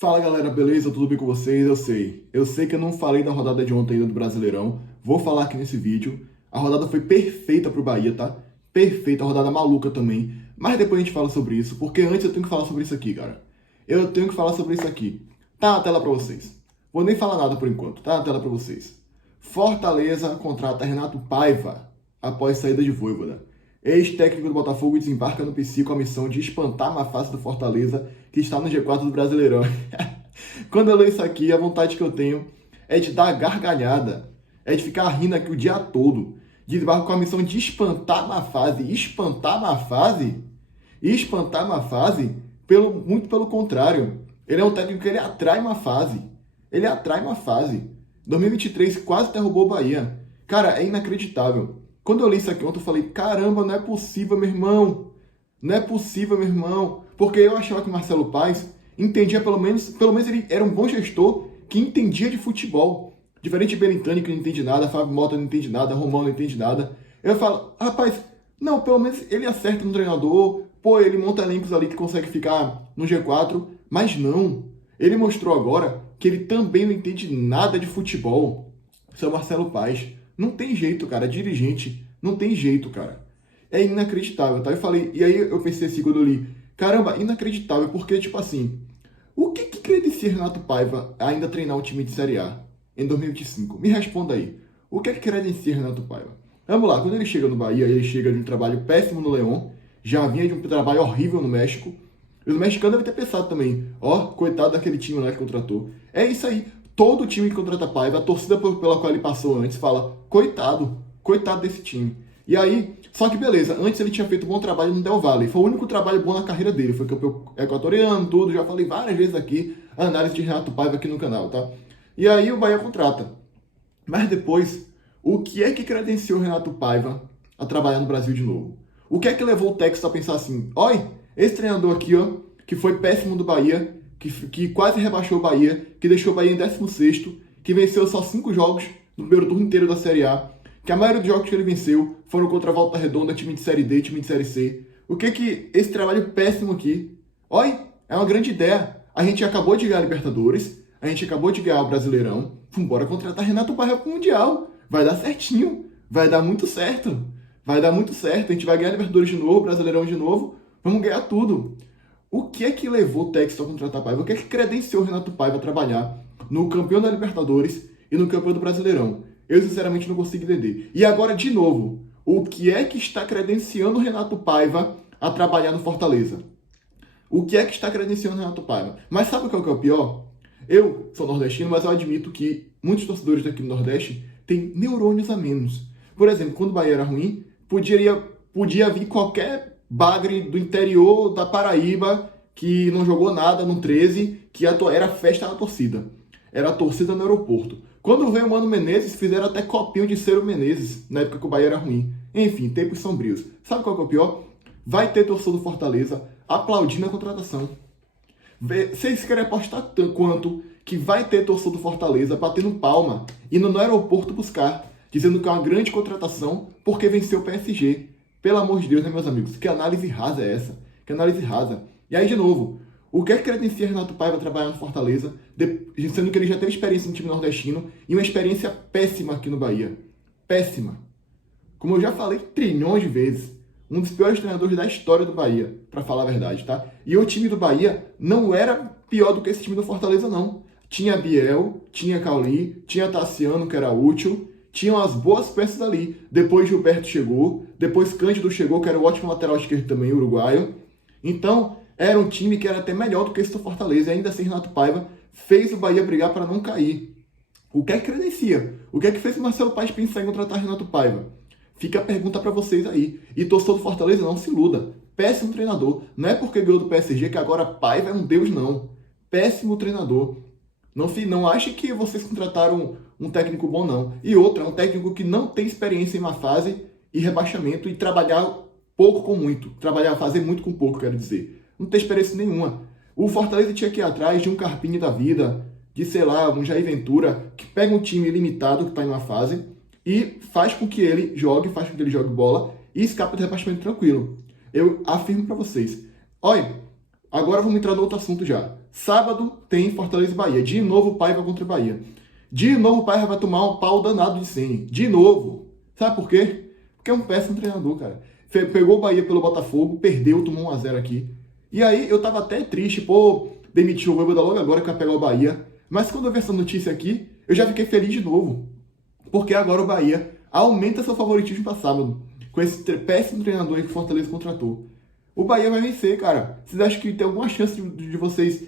Fala galera, beleza? Tudo bem com vocês? Eu sei que eu não falei da rodada de ontem ainda do Brasileirão, vou falar aqui nesse vídeo. A rodada foi perfeita pro Bahia, tá? Perfeita, a rodada maluca também. Mas depois a gente fala sobre isso, porque antes eu tenho que falar sobre isso aqui, cara. Eu tenho que falar sobre isso aqui. Tá na tela pra vocês. Vou nem falar nada por enquanto, tá na tela pra vocês. Fortaleza contrata Renato Paiva após saída de Vojvoda. Ex-técnico do Botafogo desembarca no PC com a missão de espantar a má fase do Fortaleza, que está no G4 do Brasileirão. Quando eu leio isso aqui, a vontade que eu tenho é de dar gargalhada, é de ficar rindo aqui o dia todo. Desembarca com a missão de espantar a má fase. Espantar a má fase? Espantar a má fase? Muito pelo contrário. Ele é um técnico que ele atrai uma fase. Ele atrai uma fase. 2023 quase derrubou o Bahia. Cara, é inacreditável. Quando eu li isso aqui ontem, eu falei, caramba, não é possível, meu irmão. Não é possível, meu irmão. Porque eu achava que o Marcelo Paes entendia pelo menos ele era um bom gestor que entendia de futebol. Diferente de Belintani, que não entende nada, Fábio Mota não entende nada, Romão não entende nada. Eu falo, rapaz, não, pelo menos ele acerta no treinador, pô, ele monta elencos ali que consegue ficar no G4, mas não. Ele mostrou agora que ele também não entende nada de futebol. Seu Marcelo Paes. Não tem jeito, cara. Dirigente. Não tem jeito, cara. É inacreditável, tá? Eu falei, e aí eu pensei assim quando eu li, caramba, inacreditável, porque, tipo assim, o que credencia Renato Paiva a ainda treinar o time de Série A em 2025? Me responda aí. O que credencia Renato Paiva? Vamos lá, quando ele chega no Bahia, ele chega de um trabalho péssimo no León, já vinha de um trabalho horrível no México. Os mexicanos devem ter pensado também, ó, coitado daquele time lá que contratou. É isso aí. Todo time que contrata Paiva, a torcida pela qual ele passou antes, fala, coitado desse time. E aí, só que beleza, antes ele tinha feito um bom trabalho no Del Valle, foi o único trabalho bom na carreira dele, foi campeão equatoriano, tudo, já falei várias vezes aqui, a análise de Renato Paiva aqui no canal, tá? E aí o Bahia contrata. Mas depois, o que é que credenciou o Renato Paiva a trabalhar no Brasil de novo? O que é que levou o Texas a pensar assim, olha, esse treinador aqui, ó, que foi péssimo do Bahia, que quase rebaixou o Bahia, que deixou o Bahia em 16º, que venceu só 5 jogos no primeiro turno inteiro da Série A, que a maioria dos jogos que ele venceu foram contra a Volta Redonda, time de Série D, time de Série C. O que esse trabalho péssimo aqui? Olha, é uma grande ideia. A gente acabou de ganhar a Libertadores, a gente acabou de ganhar o Brasileirão, vambora contratar Renato Paiva pro Mundial. Vai dar certinho, vai dar muito certo. Vai dar muito certo, a gente vai ganhar a Libertadores de novo, Brasileirão de novo, vamos ganhar tudo. O que é que levou o Texas a contratar Paiva? O que é que credenciou o Renato Paiva a trabalhar no campeão da Libertadores e no campeão do Brasileirão? Eu, sinceramente, não consigo entender. E agora, de novo, o que é que está credenciando o Renato Paiva a trabalhar no Fortaleza? O que é que está credenciando o Renato Paiva? Mas sabe o que é o pior? Eu sou nordestino, mas eu admito que muitos torcedores daqui no Nordeste têm neurônios a menos. Por exemplo, quando o Bahia era ruim, podia vir qualquer bagre do interior da Paraíba que não jogou nada no 13, que era festa na torcida. Era a torcida no aeroporto. Quando veio o Mano Menezes, fizeram até copinho de Ciro Menezes, na época que o Bahia era ruim. Enfim, tempos sombrios. Sabe qual que é o pior? Vai ter torcedor do Fortaleza aplaudindo a contratação. Vocês querem apostar quanto que vai ter torcedor do Fortaleza batendo palma, indo no aeroporto buscar, dizendo que é uma grande contratação porque venceu o PSG. Pelo amor de Deus, né, meus amigos? Que análise rasa é essa? Que análise rasa. E aí, de novo, o que é que credencia Renato Paiva trabalhar no Fortaleza, sendo que ele já teve experiência no time nordestino e uma experiência péssima aqui no Bahia? Péssima. Como eu já falei trilhões de vezes, um dos piores treinadores da história do Bahia, pra falar a verdade, tá? E o time do Bahia não era pior do que esse time do Fortaleza, não. Tinha Biel, tinha Cauli, tinha Tassiano, que era útil, tinham as boas peças ali. Depois Gilberto chegou, depois Cândido chegou, que era o ótimo lateral esquerdo também, uruguaio. Então, era um time que era até melhor do que esse do Fortaleza. E ainda assim, Renato Paiva fez o Bahia brigar para não cair. O que é que credencia? O que é que fez o Marcelo Paes pensar em contratar Renato Paiva? Fica a pergunta para vocês aí. E torcedor do Fortaleza, não se iluda. Péssimo treinador. Não é porque ganhou do PSG que agora Paiva é um deus, não. Péssimo treinador. Não ache que vocês contrataram um técnico bom, não. E outro, é um técnico que não tem experiência em uma fase e rebaixamento e trabalhar pouco com muito. Fazer muito com pouco, quero dizer. Não tem experiência nenhuma. O Fortaleza tinha que ir atrás de um Carpini da vida, de, sei lá, um Jair Ventura, que pega um time limitado que está em uma fase e faz com que ele jogue bola e escape do rebaixamento tranquilo. Eu afirmo para vocês. Olha, agora vamos entrar no outro assunto já. sábado tem Fortaleza e Bahia. De novo o Paiva contra o Bahia. De novo o Paiva vai tomar um pau danado de Ceni. De novo. Sabe por quê? Porque é um péssimo treinador, cara. Pegou o Bahia pelo Botafogo, perdeu, tomou 1-0 aqui. E aí eu tava até triste, pô, demitiu o Voivoda logo agora que vai pegar o Bahia. Mas quando eu vi essa notícia aqui, eu já fiquei feliz de novo. Porque agora o Bahia aumenta seu favoritismo para sábado. Com esse péssimo treinador aí que o Fortaleza contratou. O Bahia vai vencer, cara. Vocês acham que tem alguma chance de vocês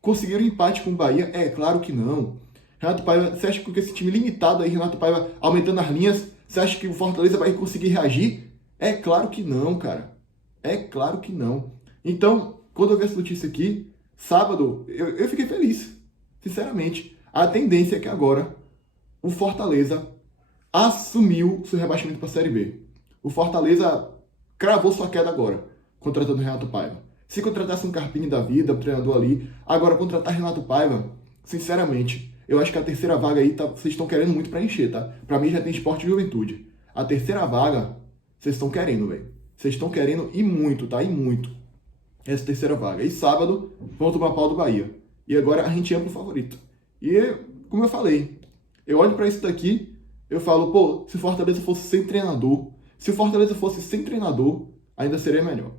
conseguirem empate com o Bahia? É, claro que não. Renato Paiva, você acha que com esse time limitado aí, Renato Paiva aumentando as linhas, você acha que o Fortaleza vai conseguir reagir? É claro que não, cara. É claro que não. Então, quando eu vi essa notícia aqui, sábado, eu fiquei feliz. Sinceramente. A tendência é que agora o Fortaleza assumiu seu rebaixamento para a Série B. O Fortaleza cravou sua queda agora, contratando o Renato Paiva. Se contratasse um Carpini da vida, um treinador ali, agora contratar Renato Paiva, sinceramente, eu acho que a terceira vaga aí vocês estão querendo muito para encher, tá? Para mim já tem Sport e Juventude. A terceira vaga, vocês estão querendo, velho. Vocês estão querendo e muito, tá? E muito. Essa terceira vaga. E sábado, vão tomar pau do Bahia. E agora a gente ama o favorito. E, como eu falei, eu olho para isso daqui, eu falo, pô, se o Fortaleza fosse sem treinador, ainda seria melhor.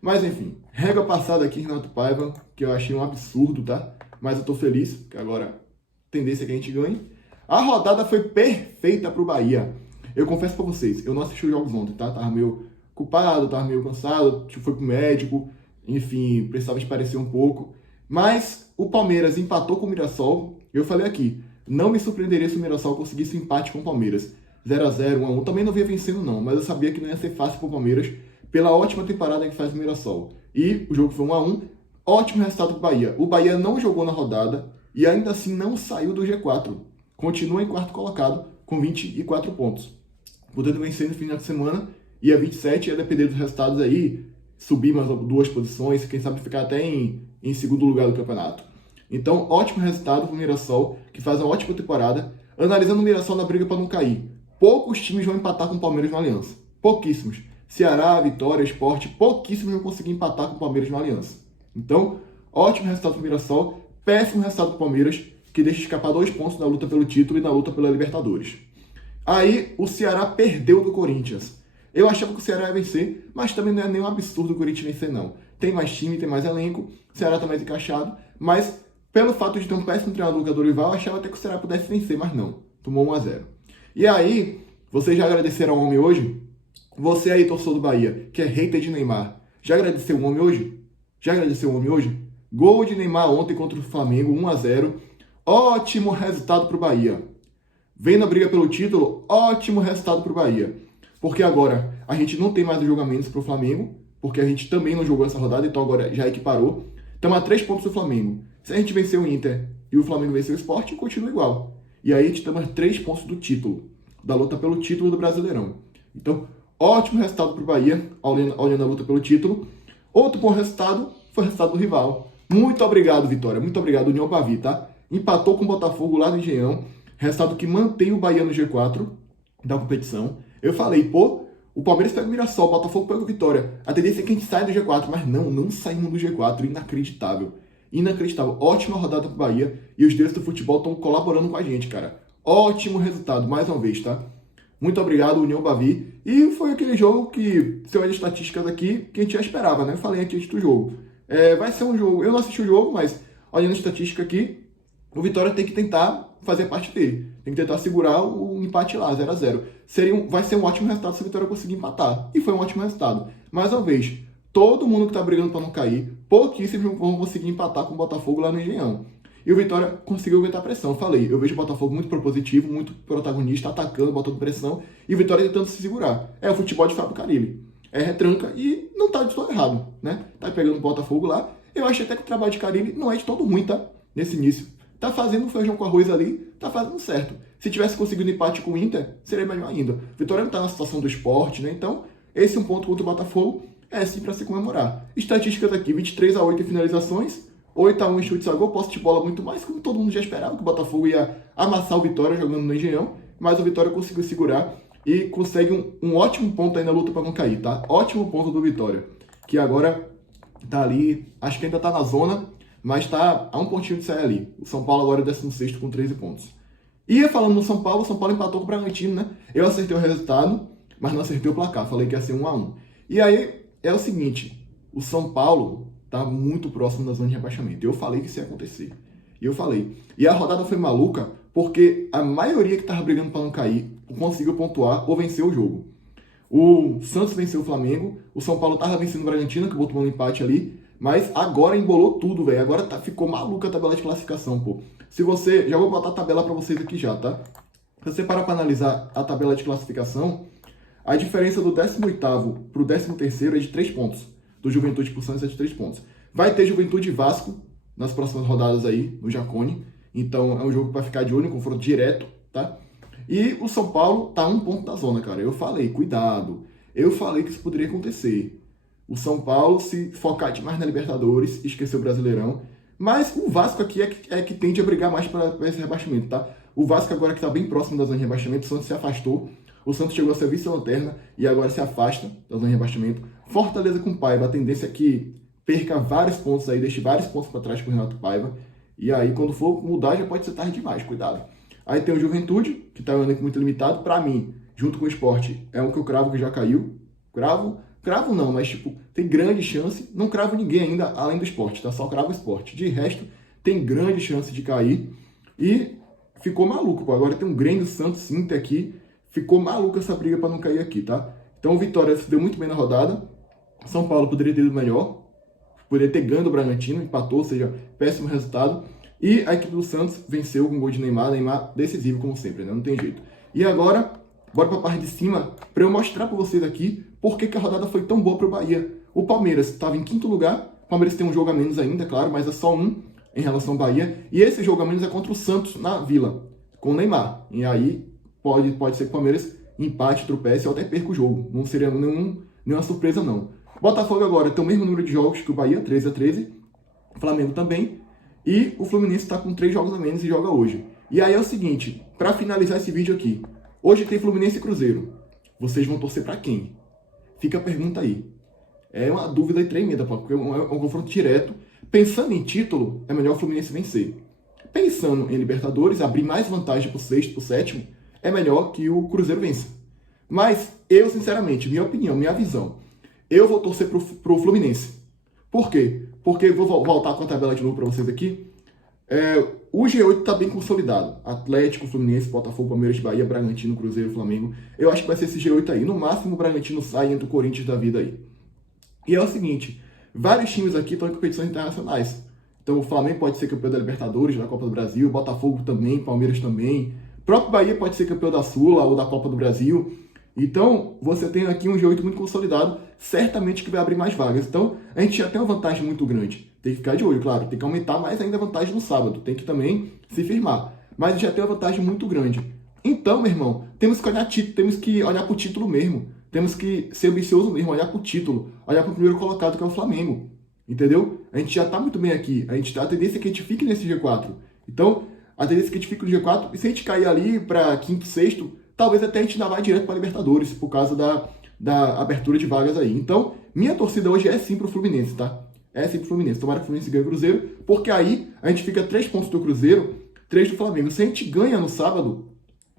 Mas enfim, regra passada aqui, Renato Paiva, que eu achei um absurdo, tá? Mas eu tô feliz, porque agora a tendência é que a gente ganhe. A rodada foi perfeita pro Bahia. Eu confesso pra vocês, eu não assisti os jogos ontem, tá? Tava meio culpado, tava meio cansado, fui pro médico, enfim, precisava esparecer um pouco. Mas o Palmeiras empatou com o Mirassol. Eu falei aqui, não me surpreenderia se o Mirassol conseguisse um empate com o Palmeiras. 0-0, 1-1. Também não via vencendo não, mas eu sabia que não ia ser fácil pro Palmeiras pela ótima temporada que faz o Mirassol. E o jogo foi 1-1, ótimo resultado pro Bahia. O Bahia não jogou na rodada e ainda assim não saiu do G4. Continua em quarto colocado com 24 pontos. Podendo vencer no final de semana e a 27 ia depender dos resultados aí, subir mais 2 posições, quem sabe ficar até em segundo lugar do campeonato. Então, ótimo resultado pro Mirassol, que faz uma ótima temporada. Analisando o Mirassol na briga para não cair, poucos times vão empatar com o Palmeiras no Aliança. Pouquíssimos. Ceará, Vitória, Sport, pouquíssimos vão conseguir empatar com o Palmeiras no Aliança. Então, ótimo resultado pro Mirassol, péssimo resultado pro Palmeiras, que deixa escapar 2 pontos na luta pelo título e na luta pela Libertadores. Aí, o Ceará perdeu do Corinthians. Eu achava que o Ceará ia vencer, mas também não é nenhum absurdo o Corinthians vencer, não. Tem mais time, tem mais elenco, o Ceará tá mais encaixado, mas pelo fato de ter um péssimo treinador que é o Dorival, eu achava até que o Ceará pudesse vencer, mas não. Tomou 1-0. E aí, vocês já agradeceram ao homem hoje? Você aí, torcedor do Bahia, que é hater de Neymar, já agradeceu o homem hoje? Já agradeceu o homem hoje? Gol de Neymar ontem contra o Flamengo, 1-0. Ótimo resultado pro Bahia. Vem na briga pelo título, ótimo resultado pro Bahia. Porque agora a gente não tem mais os jogamentos pro Flamengo, porque a gente também não jogou essa rodada, então agora já equiparou. Estamos a 3 pontos do Flamengo. Se a gente vencer o Inter e o Flamengo vencer o Sport, continua igual. E aí a gente está a 3 pontos do título, da luta pelo título do Brasileirão. Então, ótimo resultado para o Bahia, olhando a luta pelo título. Outro bom resultado foi o resultado do rival. Muito obrigado, Vitória. Muito obrigado, União Bavi, tá? Empatou com o Botafogo lá no Engenhão. Resultado que mantém o Bahia no G4 da competição. Eu falei, pô, o Palmeiras pega o Mirassol, o Botafogo pega o Vitória. A tendência é que a gente saia do G4, mas não saímos do G4. Inacreditável. Inacreditável. Ótima rodada pro Bahia e os deuses do futebol estão colaborando com a gente, cara. Ótimo resultado, mais uma vez, tá? Muito obrigado, União Bavi. E foi aquele jogo que, se eu olhar as estatísticas aqui, que a gente já esperava, né? Eu falei aqui antes do jogo. Vai ser um jogo... Eu não assisti o jogo, mas olhando a estatística aqui, o Vitória tem que tentar fazer a parte dele. Tem que tentar segurar o empate lá, 0-0. Vai ser um ótimo resultado se o Vitória conseguir empatar. E foi um ótimo resultado. Mais uma vez, todo mundo que tá brigando para não cair, pouquíssimos vão conseguir empatar com o Botafogo lá no Engenhão. E o Vitória conseguiu aguentar a pressão. Eu falei, eu vejo o Botafogo muito propositivo, muito protagonista, atacando, botando pressão, e o Vitória tentando se segurar. É o futebol de Fábio Carille. É retranca e não tá de todo errado, né? Tá pegando o Botafogo lá. Eu achei até que o trabalho de Carille não é de todo ruim, tá? Nesse início. Tá fazendo um feijão com arroz ali, tá fazendo certo. Se tivesse conseguido empate com o Inter, seria melhor ainda. O Vitória não tá na situação do esporte, né? Então, esse é um ponto contra o Botafogo. É sim para se comemorar. Estatísticas aqui, 23-8 em finalizações, 8-1 em chutes a gol, posse de bola muito mais, como todo mundo já esperava, que o Botafogo ia amassar o Vitória jogando no Engenhão, mas o Vitória conseguiu segurar e consegue um ótimo ponto aí na luta para não cair, tá? Ótimo ponto do Vitória, que agora tá ali, acho que ainda tá na zona, mas tá a um pontinho de sair ali. O São Paulo agora é 16º com 13 pontos. E falando no São Paulo, o São Paulo empatou com o Bragantino, né? Eu acertei o resultado, mas não acertei o placar. Falei que ia ser 1-1. E aí é o seguinte, o São Paulo tá muito próximo da zona de rebaixamento. Eu falei que isso ia acontecer. E eu falei. E a rodada foi maluca porque a maioria que tava brigando para não cair conseguiu pontuar ou venceu o jogo. O Santos venceu o Flamengo, o São Paulo tava vencendo o Bragantino, que botou um empate ali, mas agora embolou tudo, velho. Agora ficou maluca a tabela de classificação, pô. Se você... Já vou botar a tabela para vocês aqui já, tá? Se você parar para analisar a tabela de classificação, a diferença do 18º pro 13º é de 3 pontos. Do Juventude pro Santos é de 3 pontos. Vai ter Juventude e Vasco nas próximas rodadas aí, no Jacone. Então é um jogo para ficar de olho, um confronto direto, tá? E o São Paulo tá a 1 ponto da zona, cara. Eu falei, cuidado. Eu falei que isso poderia acontecer. O São Paulo se focar demais na Libertadores, esquecer o Brasileirão. Mas o Vasco aqui é que tende a brigar mais para esse rebaixamento, tá? O Vasco agora que tá bem próximo da zona de rebaixamento, o Santos se afastou. O Santos chegou a ser vice-lanterna e agora se afasta da zona de rebaixamento. Fortaleza com Paiva, a tendência é que perca vários pontos aí, deixe vários pontos para trás com o Renato Paiva. E aí, quando for mudar, já pode ser tarde demais, cuidado. Aí tem o Juventude, que está um elenco muito limitado. Para mim, junto com o Sport, é um que eu cravo que já caiu. Cravo não, mas tipo, tem grande chance. Não cravo ninguém ainda, além do Sport, tá? Só cravo o Sport. De resto, tem grande chance de cair. E ficou maluco, pô. Agora tem um Grêmio, Santos, Inter aqui. Ficou maluco essa briga para não cair aqui, tá? Então o Vitória se deu muito bem na rodada. São Paulo poderia ter ido melhor. Poderia ter ganho do Bragantino, empatou, ou seja, péssimo resultado. E a equipe do Santos venceu com um gol de Neymar decisivo como sempre, né? Não tem jeito. E agora, bora para a parte de cima, para eu mostrar para vocês aqui por que a rodada foi tão boa para o Bahia. O Palmeiras estava em 5º lugar, o Palmeiras tem um jogo a menos ainda, claro, mas é só um em relação ao Bahia. E esse jogo a menos é contra o Santos na Vila, com o Neymar. E aí pode ser que o Palmeiras empate, tropece ou até perca o jogo. Não seria nenhuma surpresa, não. Botafogo agora tem o mesmo número de jogos que o Bahia, 13-13. Flamengo também. E o Fluminense está com 3 jogos a menos e joga hoje. E aí é o seguinte, para finalizar esse vídeo aqui. Hoje tem Fluminense e Cruzeiro. Vocês vão torcer para quem? Fica a pergunta aí. É uma dúvida tremenda, porque é um confronto direto. Pensando em título, é melhor o Fluminense vencer. Pensando em Libertadores, abrir mais vantagem para o 6º, para o 7º, é melhor que o Cruzeiro vença. Mas eu, sinceramente, minha opinião, minha visão, eu vou torcer pro Fluminense. Por quê? Porque eu vou voltar com a tabela de novo para vocês aqui. O G8 está bem consolidado. Atlético, Fluminense, Botafogo, Palmeiras, Bahia, Bragantino, Cruzeiro, Flamengo. Eu acho que vai ser esse G8 aí. No máximo, o Bragantino sai entre o Corinthians da vida aí. E é o seguinte, vários times aqui estão em competições internacionais. Então o Flamengo pode ser campeão da Libertadores, da Copa do Brasil, Botafogo também, Palmeiras também. O próprio Bahia pode ser campeão da Sula ou da Copa do Brasil. Então, você tem aqui um G8 muito consolidado, certamente que vai abrir mais vagas. Então, a gente já tem uma vantagem muito grande. Tem que ficar de olho, claro. Tem que aumentar mais ainda a vantagem no sábado. Tem que também se firmar. Mas a gente já tem uma vantagem muito grande. Então, meu irmão, temos que olhar para o título mesmo. Temos que ser ambicioso mesmo, olhar para o título. Olhar para o primeiro colocado, que é o Flamengo. Entendeu? A gente já está muito bem aqui. A tendência é que a gente fique nesse G4. Então, a tendência é que a gente fique no G4. E se a gente cair ali para 5º, 6º, talvez até a gente ainda vá direto para a Libertadores, por causa da abertura de vagas aí. Então, minha torcida hoje é sim pro Fluminense, tá? É sim pro Fluminense. Tomara que o Fluminense ganhe o Cruzeiro, porque aí a gente fica 3 pontos do Cruzeiro, 3 do Flamengo. Se a gente ganha no sábado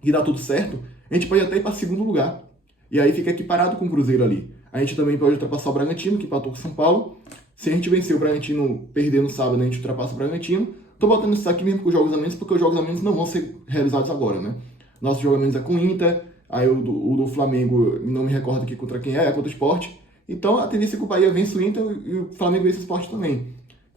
e dá tudo certo, a gente pode até ir para 2º lugar. E aí fica equiparado com o Cruzeiro ali. A gente também pode ultrapassar o Bragantino, que empatou com o São Paulo. Se a gente vencer o Bragantino, perder no sábado, a gente ultrapassa o Bragantino. Tô botando isso aqui mesmo com os jogos a menos, porque os jogos a menos não vão ser realizados agora, né? Nosso jogo a menos é com o Inter, aí o do Flamengo, não me recordo aqui contra quem é contra o Sport. Então a tendência é que o Bahia vence o Inter e o Flamengo vence o Sport também.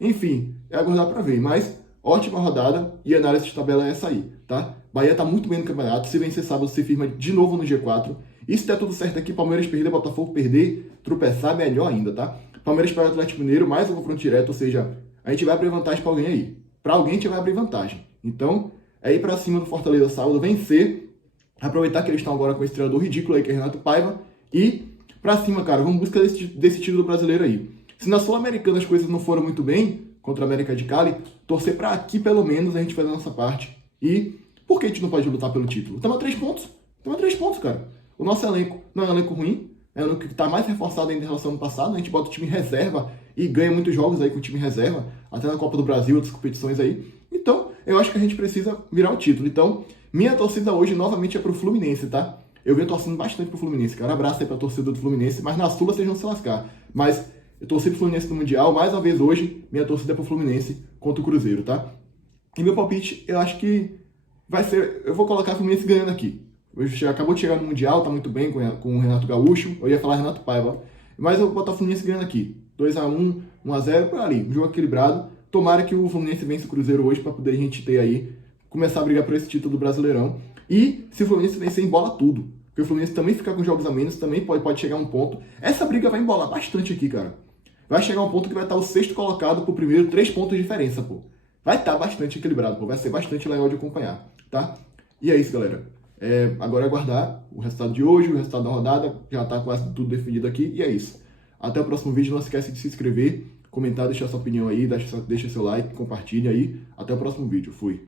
Enfim, é aguardar para ver. Mas ótima rodada e a análise de tabela é essa aí, tá? Bahia tá muito bem no campeonato. Se vencer sábado, se firma de novo no G4. E se der tudo certo aqui, Palmeiras perder, Botafogo perder, tropeçar, melhor ainda, tá? Palmeiras pega o Atlético Mineiro, mais um confronto direto, ou seja, a gente vai abrir vantagem para alguém aí. Para alguém a gente vai abrir vantagem. Então, é ir para cima do Fortaleza sábado, vencer, aproveitar que eles estão agora com esse treinador ridículo aí, que é Renato Paiva, e para cima, cara, vamos em busca desse título brasileiro aí. Se na Sul-Americana as coisas não foram muito bem, contra a América de Cali, torcer para aqui pelo menos a gente fazer a nossa parte. E por que a gente não pode lutar pelo título? Estamos a 3 pontos. Estamos a 3 pontos, cara. O nosso elenco não é um elenco ruim, é um elenco que está mais reforçado ainda em relação ao ano passado. A gente bota o time reserva e ganha muitos jogos aí com o time reserva, até na Copa do Brasil, outras competições aí. Então, eu acho que a gente precisa virar o título. Então, minha torcida hoje novamente é pro Fluminense, tá? Eu venho torcendo bastante pro Fluminense, cara. Abraço aí pra torcida do Fluminense, mas na Sula vocês vão se lascar. Mas eu torci pro Fluminense no Mundial, mais uma vez hoje, minha torcida é pro Fluminense contra o Cruzeiro, tá? E meu palpite, eu acho que vai ser... Eu vou colocar o Fluminense ganhando aqui. Hoje acabou de chegar no Mundial, tá muito bem com o Renato Gaúcho. Eu ia falar Renato Paiva. Mas eu vou botar o Fluminense ganhando aqui. 2-1, 1-0, por ali. Um jogo equilibrado. Tomara que o Fluminense vença o Cruzeiro hoje para poder a gente ter aí, começar a brigar por esse título do Brasileirão. E se o Fluminense vencer, embola tudo. Porque o Fluminense também ficar com jogos a menos, também pode chegar a um ponto. Essa briga vai embolar bastante aqui, cara. Vai chegar um ponto que vai estar o sexto colocado pro primeiro, 3 pontos de diferença, pô. Vai estar bastante equilibrado, pô. Vai ser bastante legal de acompanhar, tá? E é isso, galera. Agora é aguardar o resultado de hoje, o resultado da rodada. Já tá quase tudo definido aqui. E é isso. Até o próximo vídeo. Não esquece de se inscrever, comentar, deixar sua opinião aí, deixa seu like, compartilha aí. Até o próximo vídeo. Fui.